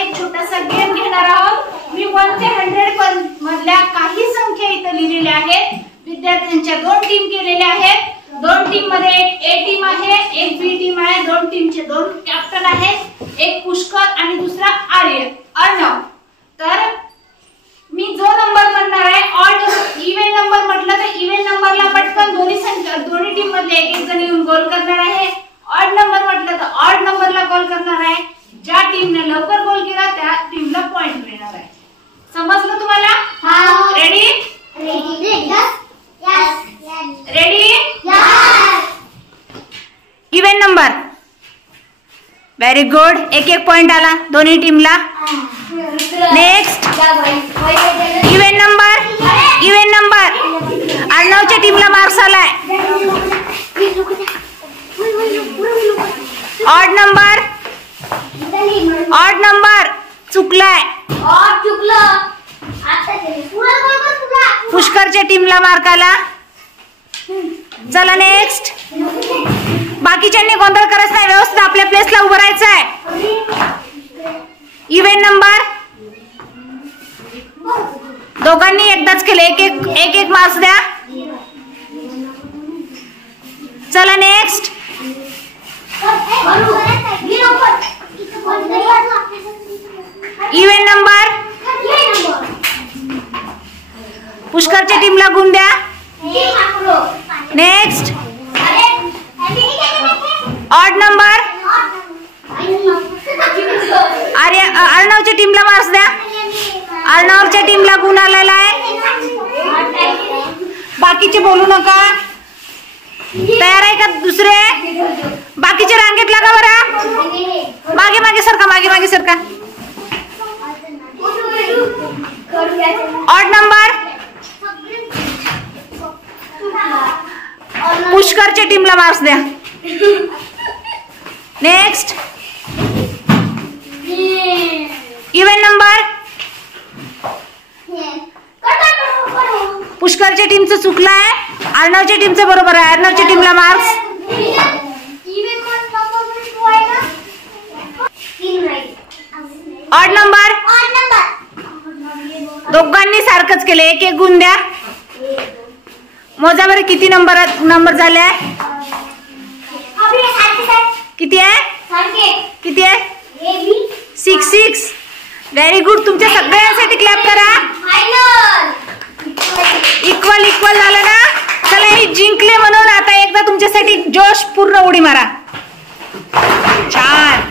एक छोटासा गेम घेणार आहोत। मी 1 ते 100 मधल्या काही संख्या इथे लिहिलेल्या आहेत। विद्यार्थ्यांच्या 2 टीम केलेल्या आहेत। 2 टीम मध्ये एक ए टीम आहे, एक बी टीम आहे। 2 टीमचे 2 कॅप्टन आहेत, एक पुष्कर आणि दुसरा अर्णव। तर मी जो नंबर म्हणणार आहे ऑड इव्हन नंबर म्हटलं तर इव्हन नंबरला पटकन दोन्ही टीम मधले एक जण येऊन गोल करणार आहे। ऑड नंबर म्हटलं तर ऑड नंबरला गोल करणार आहे। ज्या टीमने लवकर गोल केला त्या टीमला पॉइंट मिळणार आहे। समजलं तुम्हाला? हां, ready? Ready. Yes. Ready? Yes. Even number, very good, एक पॉइंट आला दोन्ही टीमला। नेक्स्ट इव्हन नंबर, अर्णवच्या टीमला मार्क्स आलाय। ऑड नंबर चुकलाय, पुष्करच्या टीमला मार्क आला। चला नेक्स्ट, बाकीच्यांनी गोंधळ करायचा नाही, व्यवस्थित आपल्या प्लेसला उभं राहायचं आहे। इव्हन नंबर दोघांनी एकदाच केले, एक मार्क्स द्या। चला नेक्स्ट, इव्हन नंबर पुष्करच्या टीमला गुण द्या। नेक्स्ट, ऑड नंबर अर्णवच्या टीमला मार्क्स द्या। अर्णवच्या टीमला गुण आलेला आहे। बाकीचे बोलू नका, तयार आहे का? दुसरे बाकीचे रांगेत लागा बरं, मागे सरका। ऑड नंबर पुष्करच्या टीमला मार्क्स द्या। नेक्स्ट, इव्हन नंबर पुष्करच्या टीमचं चुकलं आहे, अर्णवच्या टीमचं बरोबर आहे। अर्णवच्या टीमला मार्क्स। ऑड नंबर दोघांनी सारखंच केलं, एक गुण द्या। मोजा बरं किती नंबर झाले? किती आहे? 6। व्हेरी गुड, तुमच्या सगळ्यांसाठी क्लॅप करा। इक्वल झालं ना? चला, हे जिंकले म्हणून आता एकदा तुमच्यासाठी जोश पूर्ण उडी मारा। छान।